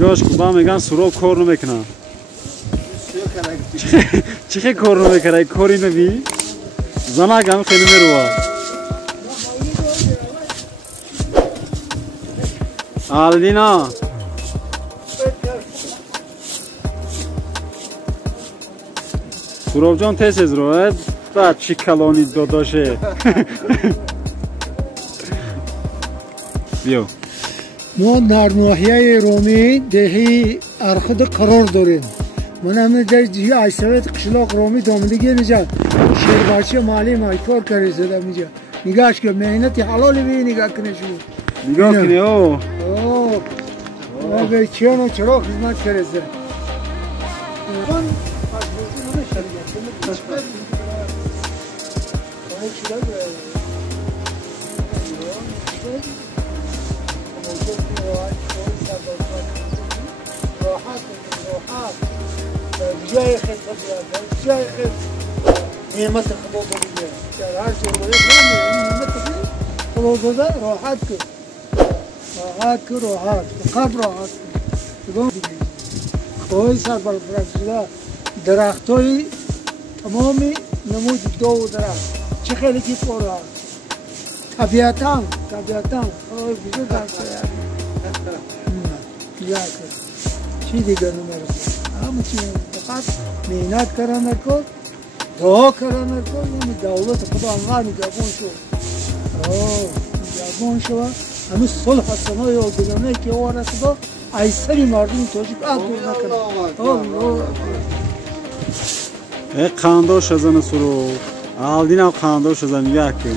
نگاهش کن با میگن سراب کار نمیکنه چه کار نمیکنه کاری نبی زنگ هم خیلی میروه آلدینا سراب جان تیز از روید بعد چی کلانی داداشه بیو ما در ناحیه رومی دهی ارخد قرار داریم من همه در جیه عیسویت قشلاق رومی دامدگی نجا شیرباچی مالی مایکار کاری زده میجا نگاهش که مهنتی حلالی بی نگاه کنه شو نگاه کنی او من به چیان و چرا خدمت کاری زده جای خیلی جای خیلی نعمت خدا بوده در هر جوری نعمت خدا راحت کن راحت قبل راحت کن خواهی سر بر فرانسودا درختای تمامی نمود دو درخت چه خیلی کی پر طبیعتاً خواهی بیشتر درست چی دیگر نمیرسه همه چی فقط مهنت کردن کن دعا کردن کن یعنی دولت خدا انقدر نگهبان شو همه صلح حسنای و گلانه که وارد دا ایسری مردم تاجیک دور نکنه قاندو شزن سرو آلدینا قاندو شزن یکی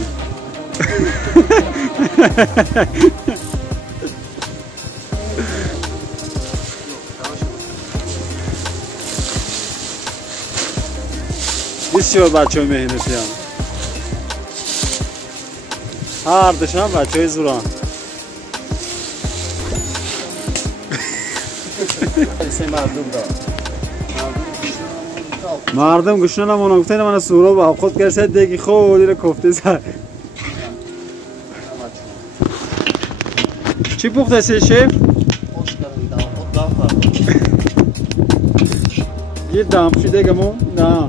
بسیار بچه های مهنتی هم هر دشم بچه های زوران مردم گوشنه نمونه گفتن من سورا با خود کرسید دیگی خود دیره کفته سر چی پخته سی شیف؟ یه دام شده گمون؟ نه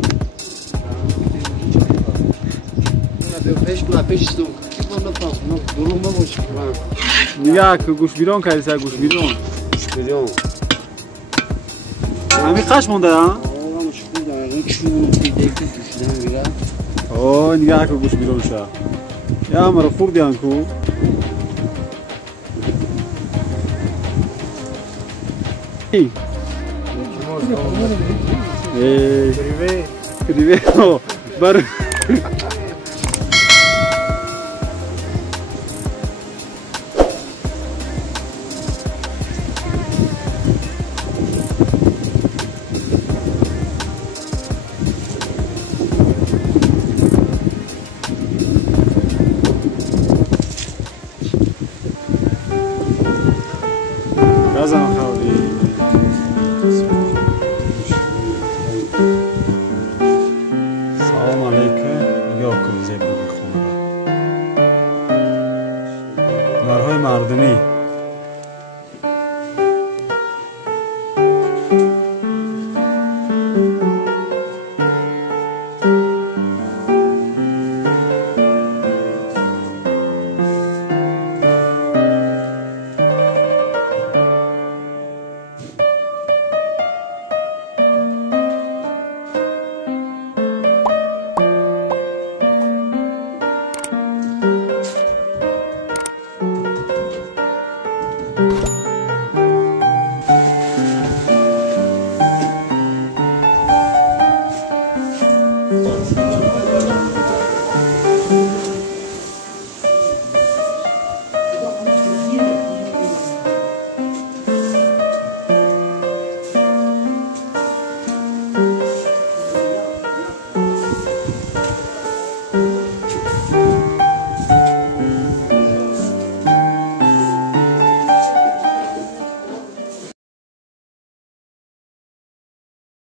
نگاه که گوش بیرون کردی سر گوش بیرون همی قش مونده ها؟ اوه نگاه که گوش بیرون شد یا مرا خوردی هنکو پریوه بر Kazan khawdi Salam aleykum yokum zebra khona Marhoy mardumi